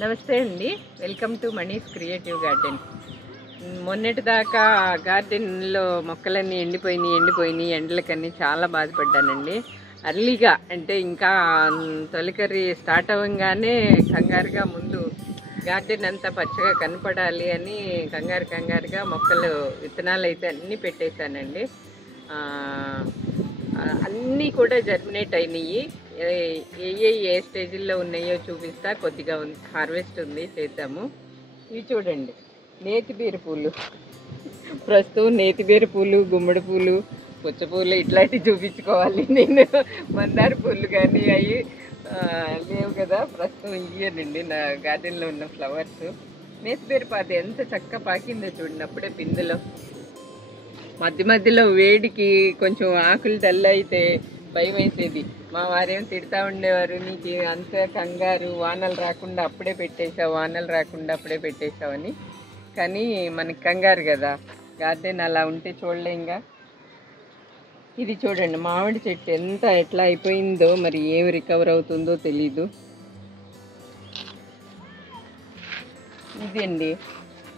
నమస్తే అండి, welcome to మనీస్ creative garden. మొన్నటి దాకా గార్డెన్లో మొక్కలన్నీ ఎండిపోయినాయి ఎండలకన్నీ చాలా బాధపడ్డానండి. అర్లీగా అంటే ఇంకా తొలికరి స్టార్ట్ అవ్వగానే కంగారుగా ముందు గార్డెన్ అంతా పచ్చగా కనపడాలి అని కంగారుగా మొక్కలు విత్తనాలు అయితే అన్నీ పెట్టేశానండి. అన్నీ కూడా జర్మినేట్ అయినాయి. ఏ స్టేజ్లో ఉన్నాయో చూపిస్తా. కొద్దిగా హార్వెస్ట్ ఉంది, చేద్దాము. ఇవి చూడండి, నేతిబీర పూలు. ప్రస్తుతం నేతిబీర పూలు, గుమ్మడి పూలు, పుచ్చపూలు ఇట్లాంటివి చూపించుకోవాలి. నేను మందార పూలు కానీ అవి లేవు కదా ప్రస్తుతం. ఇయ్యనండి నా గార్డెన్లో ఉన్న ఫ్లవర్స్. నేతిబీర పాది ఎంత చక్కగా పాకిందో చూడండి, అప్పుడే పిందెలో. మధ్యలో వేడికి కొంచెం ఆకులు డల్ అయితే భయం వేసేది. మా వారేమో తిడతా ఉండేవారు, నీకు అంత కంగారు, వానలు రాకుండా అప్పుడే పెట్టేశావు అని. కానీ మనకి కంగారు కదా, గార్డెన్ అలా ఉంటే చూడలేంగా. ఇది చూడండి, మామిడి చెట్టు ఎట్లా అయిపోయిందో, మరి ఏమి రికవర్ అవుతుందో తెలీదు. ఇది అండి,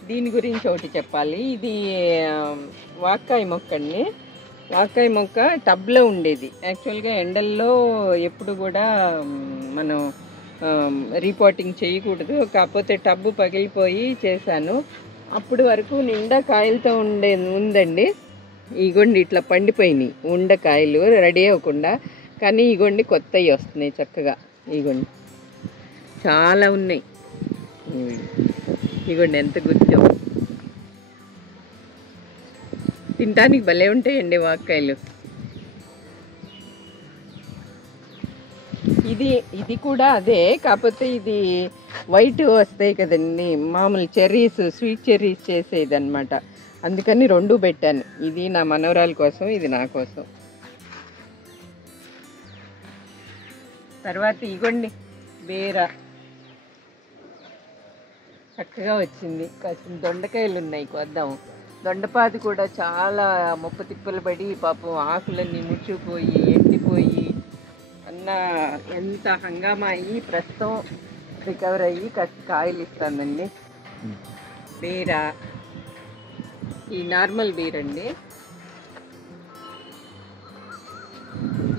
దీని గురించి ఒకటి చెప్పాలి. ఇది వాక్కాయ మొక్క అండి. వాక్కాయ మొక్క టబ్లో ఉండేది. యాక్చువల్గా ఎండల్లో ఎప్పుడు కూడా మనం రీపోటింగ్ చేయకూడదు, కాకపోతే టబ్బు పగిలిపోయి చేశాను. అప్పుడు వరకు నిండా కాయలతో ఉందండి. ఇగోండి ఇట్లా పండిపోయినాయి ఉండకాయలు రెడీ అవ్వకుండా. కానీ ఇగోండి కొత్తవి వస్తున్నాయి చక్కగా. ఇగోండి చాలా ఉన్నాయి. ఇగోండి ఎంత గుర్తు, తినడానికి భలే ఉంటాయండి వాక్కాయలు. ఇది కూడా అదే, కాకపోతే ఇది వైట్ వస్తాయి కదండి, మామూలు చెర్రీస్, స్వీట్ చెర్రీస్ చేసేది అనమాట. అందుకని రెండు పెట్టాను. ఇది నా మనవరాల కోసం, ఇది నా కోసం. తర్వాత ఇగోండి బీర చక్కగా వచ్చింది. కాసిన దొండకాయలు ఉన్నాయి, కొద్దాము. దొండపాది కూడా చాలా ముప్ప తిప్పలు పడి పాపం ఆకులన్నీ ముచ్చిపోయి ఎండిపోయి ఎంత హంగామా అయ్యి ప్రస్తుతం రికవర్ అయ్యి కాయలు ఇస్తుందండి. బీర, ఈ నార్మల్ బీర అండి.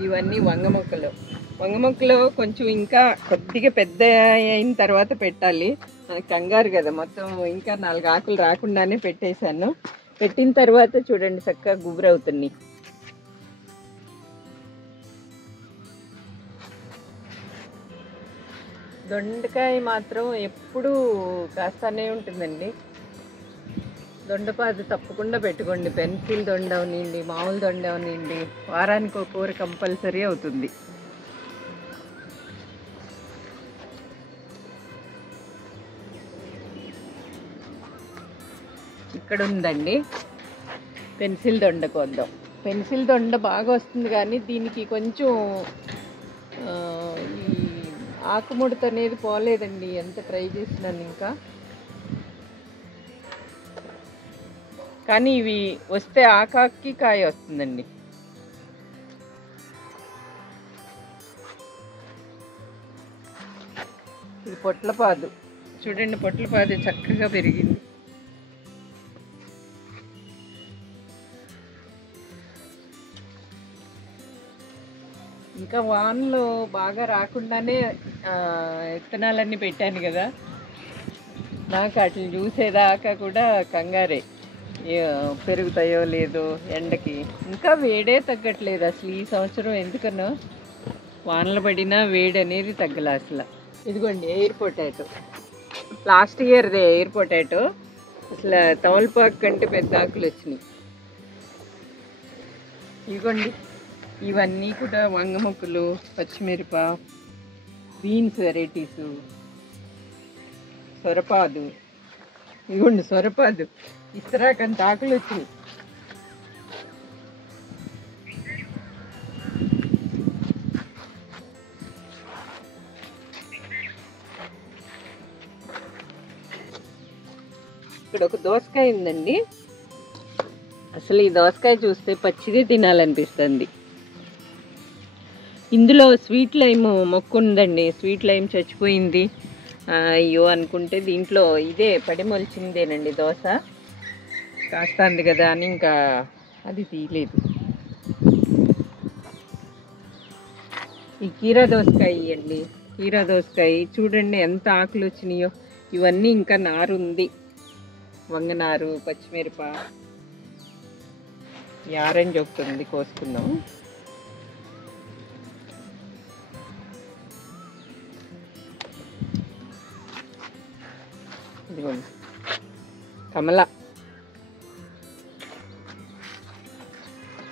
ఇవన్నీ వంగ మొక్కలు కొంచెం ఇంకా కొద్దిగా పెద్ద అయిన తర్వాత పెట్టాలి. మనకు కంగారు కదా, మొత్తం ఇంకా 4 ఆకులు రాకుండానే పెట్టేశాను. పెట్టిన తర్వాత చూడండి చక్కగా గుబురవుతున్నాయి. దొండకాయ మాత్రం ఎప్పుడూ కాస్తానే ఉంటుందండి. దొండపాదు తప్పకుండా పెట్టుకోండి. పెన్సిల్ దొండ అవనివ్వండి, మామూలు దొండ అవనివ్వండి, వారానికి ఒక కూర కంపల్సరీ అవుతుంది. ఇక్కడ ఉందండి పెన్సిల్ దొండ కొద్దాం. పెన్సిల్ దొండ బాగా వస్తుంది, కానీ దీనికి కొంచెం ఈ ఆకుముడత అనేది పోలేదండి, ఎంత ట్రై చేసినాను ఇంకా. కానీ ఇవి వస్తే ఆకాకి కాయ వస్తుందండి. ఇది పొట్లపాదు చూడండి, పొట్లపాదు చక్కగా పెరిగింది. ఇంకా వానలో బాగా రాకుండానే విత్తనాలన్నీ పెట్టాను కదా, నాకు వాటిని చూసేదాకా కూడా కంగారే, పెరుగుతాయో లేదో ఎండకి. ఇంకా వేడే తగ్గట్లేదు అసలు ఈ సంవత్సరం. ఎందుకనో వానలు పడినా వేడి అనేది తగ్గలే అసలు. ఇదిగోండి ఎయిర్ పొటాటో, లాస్ట్ ఇయర్దే ఎయిర్ పొటాటో. అసలు తమలపాకు కంటే పెద్ద ఆకులు వచ్చినాయి. ఇదిగోండి ఇవన్నీ కూడా వంగ మొక్కలు, పచ్చిమిరప, బీన్స్ వెరైటీసు, సొరపాదు. ఇదిగోండి సొరపాదు, ఇస్తరాకంత ఆకులు వచ్చినాయి. ఇక్కడ ఒక దోసకాయ ఉందండి. అసలు ఈ దోసకాయ చూస్తే పచ్చిదే తినాలనిపిస్తుంది. ఇందులో స్వీట్ లైమ్ మొక్క ఉందండి. స్వీట్ లైమ్ చచ్చిపోయింది. అయ్యో అనుకుంటే దీంట్లో ఇదే పడి మొలిచిందేనండి దోస. కాస్తుంది కదా అని ఇంకా అది తీయలేదు. ఈ కీరా దోసకాయ అండి, కీరా దోసకాయ చూడండి ఎంత ఆకులు వచ్చినాయో. ఇవన్నీ ఇంకా నారు ఉంది, వంగనారు, పచ్చిమిరప, ఈ ఆరెంజ్ ఒకటి ఉంది, కోసుకుందాం. ఇదిగోండి కమల.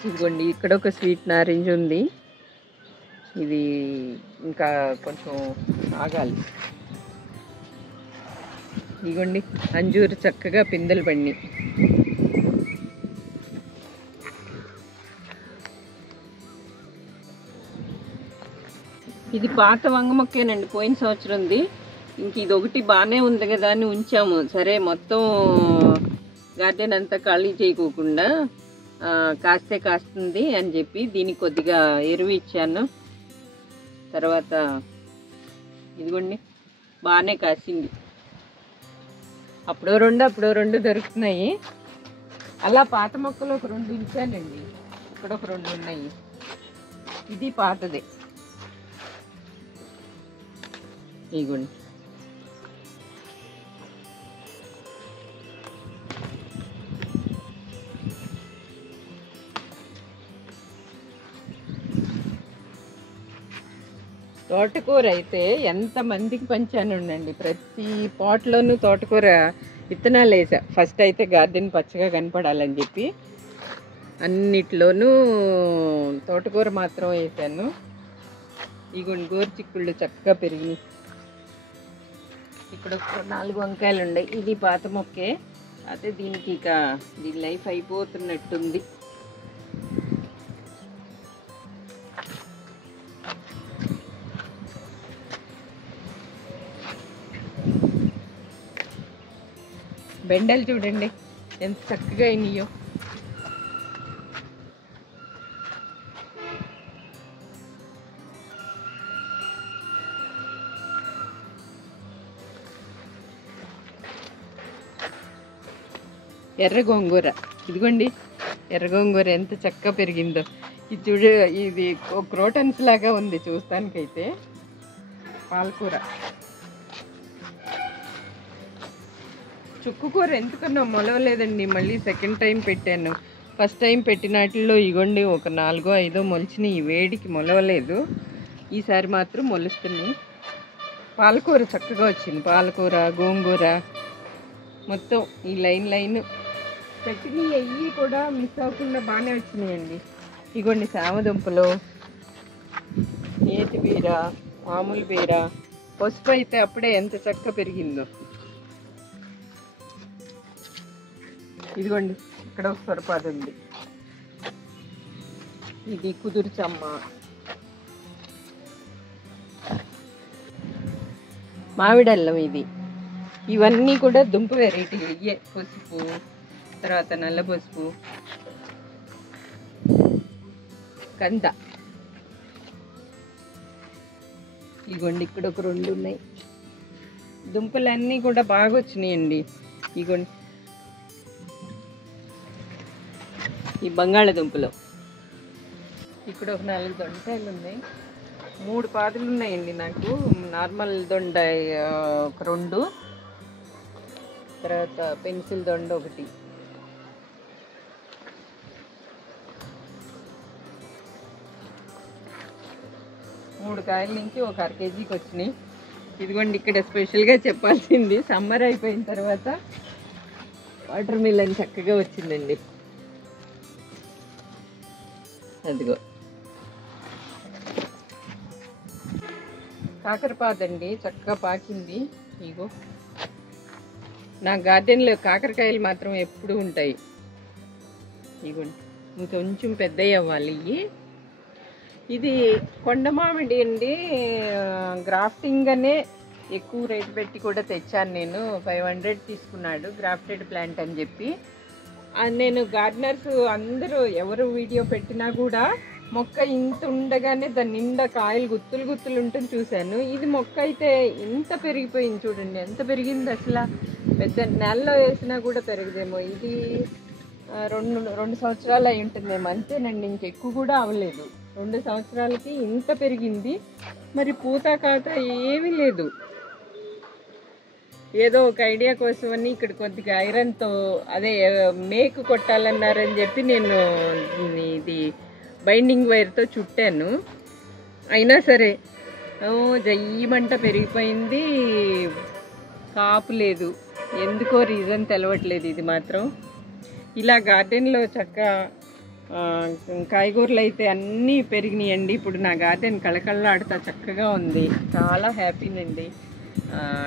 ఇదిగోండి ఇక్కడ ఒక స్వీట్ నారింజ ఉంది, ఇది ఇంకా కొంచెం ఆగాలి. ఇదిగోండి అంజూరు చక్కగా పిందెలు పడినాయి. ఇది పాత వంగ మొక్కేనండి, పోయిన సంవత్సరం ఉంది. ఇంక ఇది ఒకటి బాగానే ఉంది కదా అని ఉంచాము. సరే మొత్తం గార్డెన్ అంతా ఖాళీ చేయకోకుండా కాస్తే కాస్తుంది అని చెప్పి దీనికి కొద్దిగా ఎరువు ఇచ్చాను. తర్వాత ఇదిగోండి బాగానే కాసింది. అప్పుడో రెండు దొరుకుతున్నాయి. అలా పాత మొక్కలు ఒక 2 ఉంచానండి, ఇక్కడ ఒక 2 ఉన్నాయి. ఇది పాతదే. ఇదిగోండి తోటకూర అయితే ఎంత మందికి పంచానుండండి. ప్రతి పాట్లోనూ తోటకూర విత్తనాలు వేసా. ఫస్ట్ అయితే గార్డెన్ పచ్చగా కనపడాలని చెప్పి అన్నిట్లోనూ తోటకూర మాత్రం వేసాను. ఇగోండి గోరుచిక్కుళ్ళు చక్కగా పెరిగినాయి. ఇక్కడ 4 వంకాయలు ఉన్నాయి. ఇది పాత మొక్కే, అయితే దీనికి ఇక దీని లైఫ్ అయిపోతున్నట్టుంది. బెండలు చూడండి ఎంత చక్కగా అయినాయో. ఎర్ర గోంగూర, ఇదిగోండి ఎర్ర గోంగూర ఎంత చక్కగా పెరిగిందో. ఇది చూడు, ఇది క్రోటన్స్ లాగా ఉంది చూస్తానికైతే. పాలకూర, చుక్కుకూర ఎందుకన్నా మొలవలేదండి, మళ్ళీ సెకండ్ టైం పెట్టాను. ఫస్ట్ టైం పెట్టినాటిల్లో ఇగోండి ఒక 4-5 మొలిచినాయి. ఈ వేడికి మొలవలేదు, ఈసారి మాత్రం మొలుస్తున్నాయి. పాలకూర చక్కగా వచ్చింది, పాలకూర, గోంగూర మొత్తం ఈ లైన్ పెట్టినవి అయ్యి కూడా మిస్ అవ్వకుండా బాగానే వచ్చినాయండి. ఇగోండి సామదుంపలు, నేతి బీర, మామూలు బీర, పసుపు అయితే అప్పుడే ఎంత చక్కగా పెరిగిందో. ఇదిగోండి ఇక్కడ ఒక సొరపాదు ఉంది, ఇది కుదురుచమ్మ, మామిడల్లం ఇది. ఇవన్నీ కూడా దుంప వెరైటీలు. ఇయ్యే పసుపు, తర్వాత నల్ల పసుపు, కంద. ఇగోండి ఇక్కడ ఒక 2 ఉన్నాయి. దుంపలన్నీ కూడా బాగా వచ్చినాయండి. ఇగోండి ఈ బంగాళదుంపలు. ఇక్కడ ఒక 4 దొండకాయలు ఉన్నాయి. 3 పాదులు ఉన్నాయండి నాకు. నార్మల్ దొండ ఒక 2, తర్వాత పెన్సిల్ దొండ ఒకటి. మూడు కాయల నుంచి ఒక 1/2 కేజీకి వచ్చినాయి. ఇదిగోండి ఇక్కడ స్పెషల్గా చెప్పాల్సింది, సమ్మర్ అయిపోయిన తర్వాత వాటర్ మిలన్ చక్కగా వచ్చిందండి. అదిగో కాకరపాదండి, చక్కగా పాకింది. ఇగో నా గార్డెన్లో కాకరకాయలు మాత్రం ఎప్పుడు ఉంటాయి. ఇగోండి ఇంకొంచెం పెద్దవి అవ్వాలి. ఇది కొండ మామిడి అండి, గ్రాఫ్టింగ్ అనే ఎక్కువ రేట్ పెట్టి కూడా తెచ్చాను నేను. 500 తీసుకున్నాడు గ్రాఫ్టెడ్ ప్లాంట్ అని చెప్పి. నేను గార్డెనర్స్ అందరూ ఎవరు వీడియో పెట్టినా కూడా మొక్క ఇంత ఉండగానే దాని నిండా కాయలు గుత్తులు గుత్తులు ఉంటుంది చూశాను. ఇది మొక్క అయితే ఇంత పెరిగిపోయింది చూడండి, ఎంత పెరిగింది అసలు. పెద్ద నెలలో వేసినా కూడా పెరగదేమో. ఇది 2 సంవత్సరాలు అయి ఉంటుందేమో, అంతేనండి, ఇంకెక్కువ కూడా అవ్వలేదు. 2 సంవత్సరాలకి ఇంత పెరిగింది. మరి పూత కాత ఏమీ లేదు. ఏదో ఒక ఐడియా కోసమని ఇక్కడ కొద్దిగా ఐరన్తో అదే మేకు కొట్టాలన్నారని చెప్పి నేను ఇది బైండింగ్ వైర్తో చుట్టాను. అయినా సరే జయ్యమంట పెరిగిపోయింది, కాపు లేదు. ఎందుకో రీజన్ తెలవట్లేదు. ఇది మాత్రం ఇలా గార్డెన్లో చక్కగా కాయగూరలు అయితే అన్నీ పెరిగినాయండి. ఇప్పుడు నా గార్డెన్ కళకళలాడుతా చక్కగా ఉంది. చాలా హ్యాపీనండి.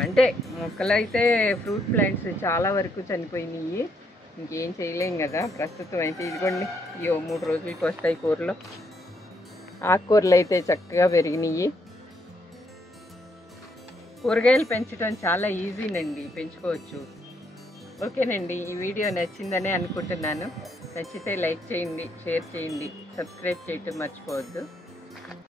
అంటే మొక్కలు అయితే ఫ్రూట్ ప్లాంట్స్ చాలా వరకు చనిపోయినాయి, ఇంకేం చేయలేం కదా ప్రస్తుతం అయితే. ఇదిగోండి, 3 రోజులకి వస్తాయి కూరలు. ఆకుకూరలు అయితే చక్కగా పెరిగినాయి. కూరగాయలు పెంచడం చాలా ఈజీనండి, పెంచుకోవచ్చు. ఓకేనండి, ఈ వీడియో నచ్చిందనే అనుకుంటున్నాను. నచ్చితే లైక్ చేయండి, షేర్ చేయండి, సబ్స్క్రైబ్ చేయటం మర్చిపోవద్దు.